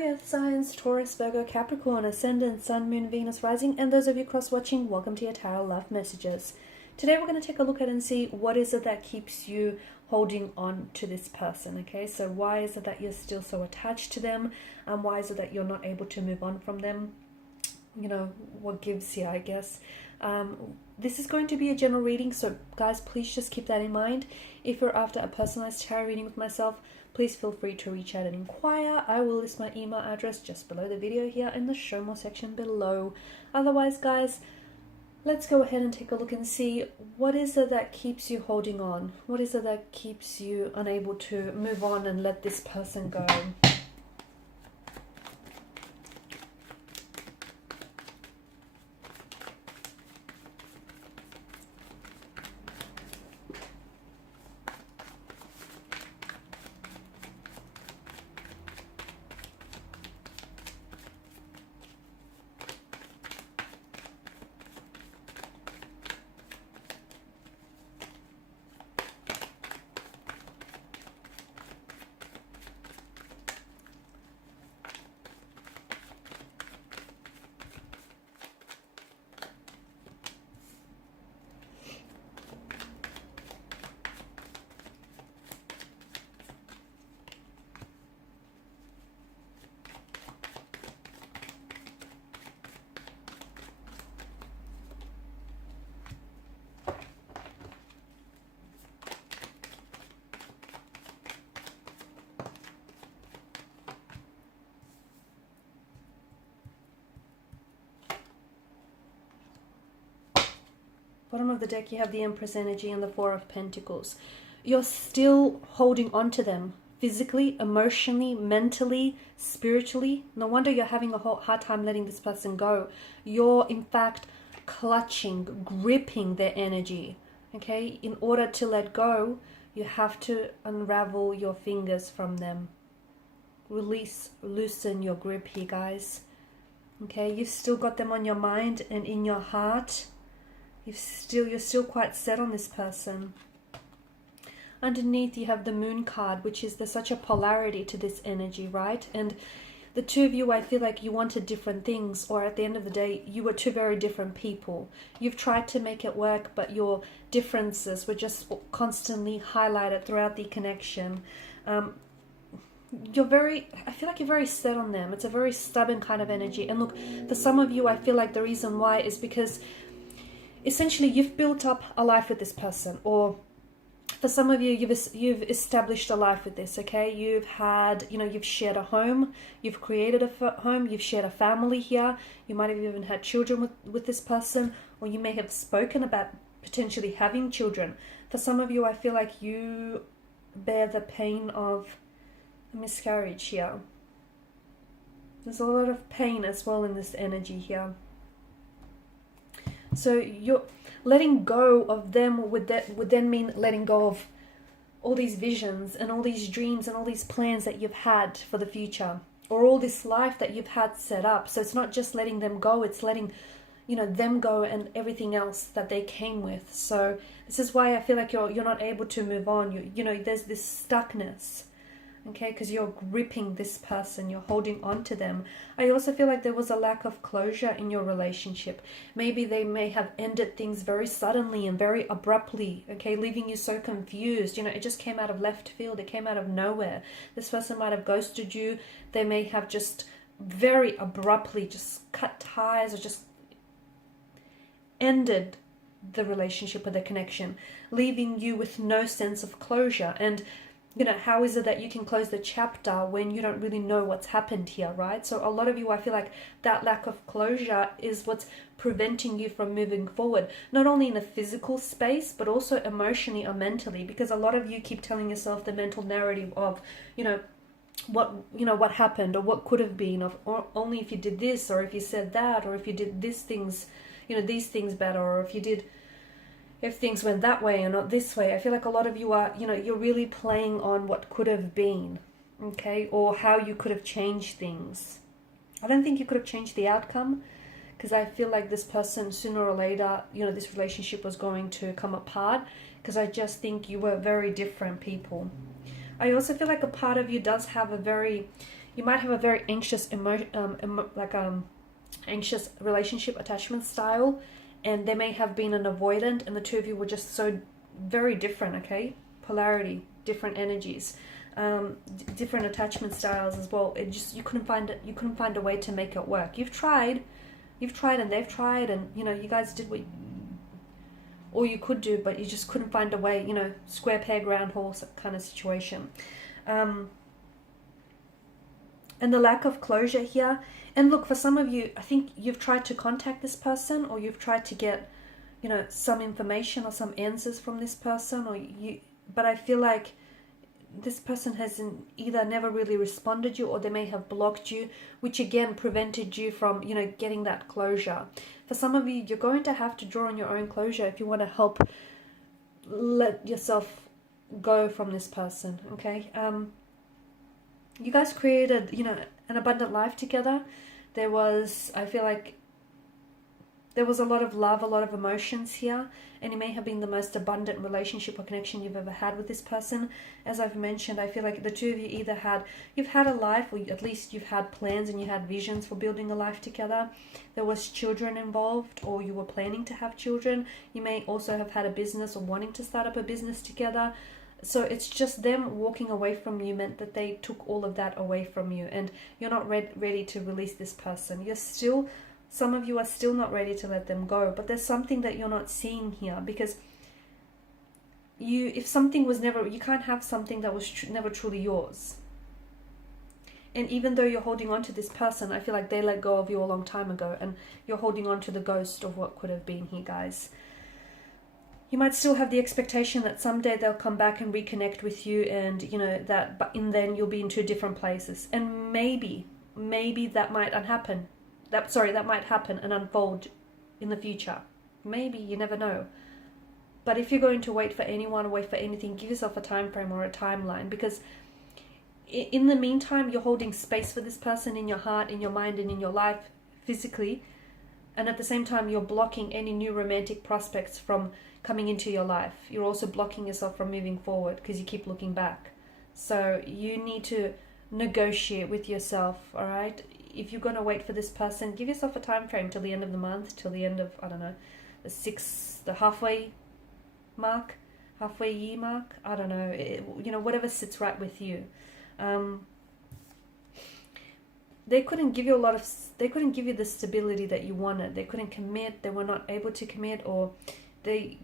Earth signs, Taurus, Virgo, Capricorn, Ascendant, Sun, Moon, Venus, Rising, and those of you cross-watching, welcome to your Tarot Love Messages. Today we're going to take a look at and see what is it that keeps you holding on to this person, okay? So why is it that you're still so attached to them, and why is it that you're not able to move on from them? You know, what gives here, I guess. This is going to be a general reading, so guys, please just keep that in mind. If you're after a personalized tarot reading with myself, please feel free to reach out and inquire. I will list my email address just below the video here in the show more section below. Otherwise, guys, let's go ahead and take a look and see what is it that keeps you holding on? What is it that keeps you unable to move on and let this person go? Bottom of the deck, you have the Empress energy and the Four of Pentacles. You're still holding on to them physically, emotionally, mentally, spiritually. No wonder you're having a hard time letting this person go. You're, in fact, clutching, gripping their energy. Okay? In order to let go, you have to unravel your fingers from them. Release, loosen your grip here, guys. Okay? You've still got them on your mind and in your heart. You're still quite set on this person. Underneath you have the Moon card, which is there's such a polarity to this energy, right? And the two of you, I feel like you wanted different things, or at the end of the day, you were two very different people. You've tried to make it work, but your differences were just constantly highlighted throughout the connection. I feel like you're very set on them. It's a very stubborn kind of energy. And look, for some of you, I feel like the reason why is because essentially you've built up a life with this person, or for some of you, you've established a life with this, okay? You've had, you've shared a home, you've created a home, you've shared a family here, you might have even had children with this person, or you may have spoken about potentially having children. For some of you, I feel like you bear the pain of a miscarriage here. There's a lot of pain as well in this energy here. So you're letting go of them would then mean letting go of all these visions and all these dreams and all these plans that you've had for the future, or all this life that you've had set up. So it's not just letting them go, it's letting them go and everything else that they came with. So this is why I feel like you're not able to move on. There's this stuckness. Okay, because you're gripping this person, you're holding on to them. I also feel like there was a lack of closure in your relationship. Maybe they may have ended things very suddenly and very abruptly, okay, leaving you so confused. It just came out of left field, it came out of nowhere. This person might have ghosted you. They may have just very abruptly just cut ties or just ended the relationship or the connection, leaving you with no sense of closure. And how is it that you can close the chapter when you don't really know what's happened here, right? So a lot of you, I feel like that lack of closure is what's preventing you from moving forward, not only in a physical space, but also emotionally or mentally, because a lot of you keep telling yourself the mental narrative of, what happened, or what could have been, or only if you did this, or if you said that, or if you did these things better, or if things went that way and not this way. I feel like a lot of you are, you're really playing on what could have been, okay? Or how you could have changed things. I don't think you could have changed the outcome, because I feel like this person, sooner or later, this relationship was going to come apart, because I just think you were very different people. I also feel like a part of you does have a very, You might have a very anxious anxious relationship attachment style, and there may have been an avoidant, and the two of you were just so very different. Okay, polarity, different energies, different attachment styles as well. It just, you couldn't find a way to make it work. You've tried, and they've tried, and you know, you guys did what all you could do, but you just couldn't find a way. You know, square peg round hole kind of situation. And the lack of closure here. And look, for some of you, I think you've tried to contact this person, or you've tried to get, you know, some information or some answers from this person, but I feel like this person has either never really responded you, or they may have blocked you, which again prevented you from, you know, getting that closure. For some of you, you're going to have to draw on your own closure if you want to help let yourself go from this person. Okay. You guys created, you know, an abundant life together. There was, I feel like, there was a lot of love, a lot of emotions here, and it may have been the most abundant relationship or connection you've ever had with this person. As I've mentioned, I feel like the two of you either you've had a life, or at least you've had plans and you had visions for building a life together. There was children involved, or you were planning to have children. You may also have had a business or wanting to start up a business together. So it's just them walking away from you meant that they took all of that away from you, and you're not ready to release this person. Some of you are still not ready to let them go, but there's something that you're not seeing here, because if something was never, you can't have something that was never truly yours. And even though you're holding on to this person, I feel like they let go of you a long time ago, and you're holding on to the ghost of what could have been here, guys. You might still have the expectation that someday they'll come back and reconnect with you, and you know that, but then you'll be in two different places, and maybe that might happen. That might happen and unfold in the future. Maybe, you never know. But if you're going to wait for anyone or wait for anything, give yourself a time frame or a timeline, because in the meantime, you're holding space for this person in your heart, in your mind, and in your life physically, and at the same time, you're blocking any new romantic prospects from coming into your life. You're also blocking yourself from moving forward because you keep looking back. So you need to negotiate with yourself, all right? If you're going to wait for this person, give yourself a time frame till the end of the month, till the end of, I don't know, the halfway year mark. I don't know, you know, whatever sits right with you. They couldn't give you the stability that you wanted. They couldn't commit. They were not able to commit, or they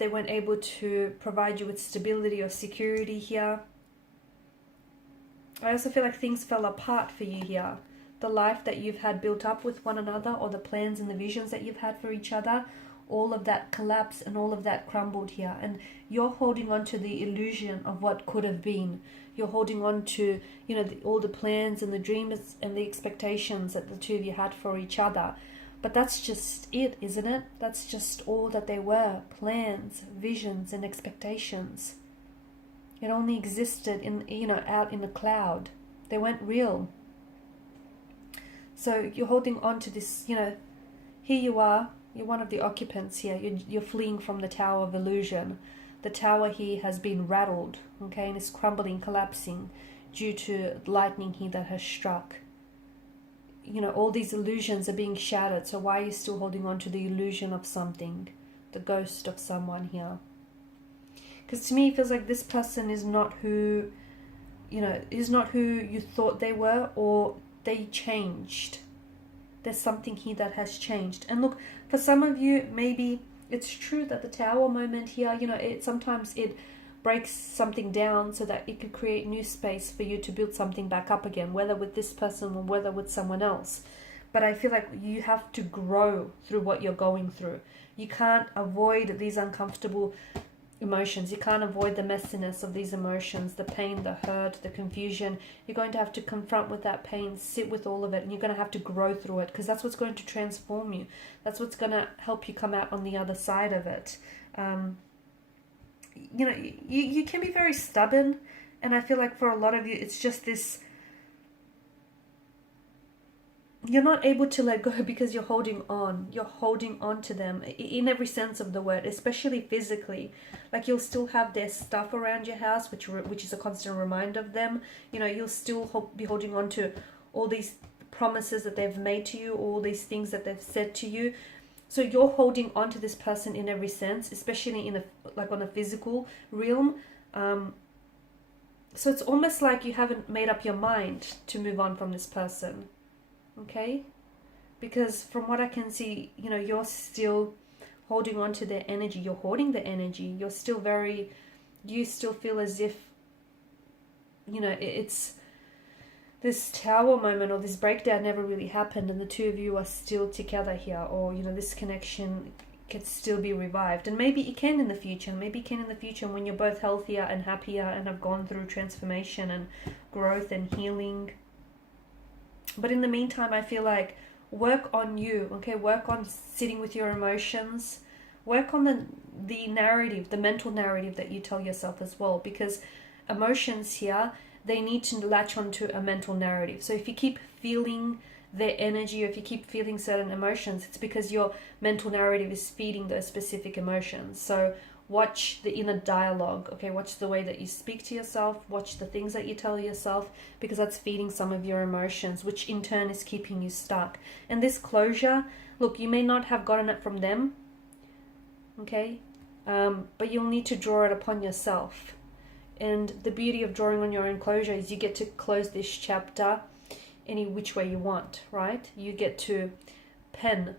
weren't able to provide you with stability or security here. I also feel like things fell apart for you here. The life that you've had built up with one another, or the plans and the visions that you've had for each other, all of that collapsed and all of that crumbled here. And you're holding on to the illusion of what could have been. You're holding on to, you know, all the plans and the dreams and the expectations that the two of you had for each other. But that's just it, isn't it? That's just all that they were. Plans, visions, and expectations. It only existed out in the cloud. They weren't real. So you're holding on to this, you know, here you are, you're one of the occupants here. You're fleeing from the tower of illusion. The tower here has been rattled, okay, and is crumbling, collapsing due to lightning here that has struck. You know, all these illusions are being shattered. So why are you still holding on to the illusion of something, the ghost of someone here? Because to me, it feels like this person is not who you thought they were, or they changed. There's something here that has changed. And look, for some of you, maybe it's true that the tower moment here, you know, sometimes it breaks something down so that it could create new space for you to build something back up again, whether with this person or whether with someone else. But I feel like you have to grow through what you're going through. You can't avoid these uncomfortable emotions. You can't avoid the messiness of these emotions, the pain, the hurt, the confusion. You're going to have to confront with that pain, sit with all of it, and you're going to have to grow through it, because that's what's going to transform you. That's what's going to help you come out on the other side of it. You know, you can be very stubborn, and I feel like for a lot of you, it's just this you're not able to let go because you're holding on. You're holding on to them in every sense of the word, especially physically. Like, you'll still have their stuff around your house, which is a constant reminder of them. You know, you'll still be holding on to all these promises that they've made to you, all these things that they've said to you. So you're holding on to this person in every sense, especially in on a physical realm. So it's almost like you haven't made up your mind to move on from this person. Okay? Because from what I can see, you know, you're still holding on to their energy. You're hoarding the energy. You're still you still feel as if, you know, it's this tower moment or this breakdown never really happened, and the two of you are still together here, or, you know, this connection can still be revived. And maybe it can in the future. Maybe it can in the future when you're both healthier and happier and have gone through transformation and growth and healing. But in the meantime, I feel like work on you, okay? Work on sitting with your emotions. Work on the narrative, the mental narrative that you tell yourself as well, because emotions here, they need to latch onto a mental narrative. So if you keep feeling their energy, or if you keep feeling certain emotions, it's because your mental narrative is feeding those specific emotions. So watch the inner dialogue, okay? Watch the way that you speak to yourself. Watch the things that you tell yourself, because that's feeding some of your emotions, which in turn is keeping you stuck. And this closure, look, you may not have gotten it from them, okay? But you'll need to draw it upon yourself. And the beauty of drawing on your own closure is you get to close this chapter any which way you want, right? You get to pen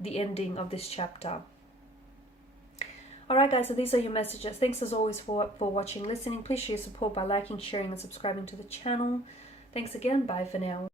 the ending of this chapter. Alright guys, so these are your messages. Thanks as always for watching, listening. Please show your support by liking, sharing and subscribing to the channel. Thanks again. Bye for now.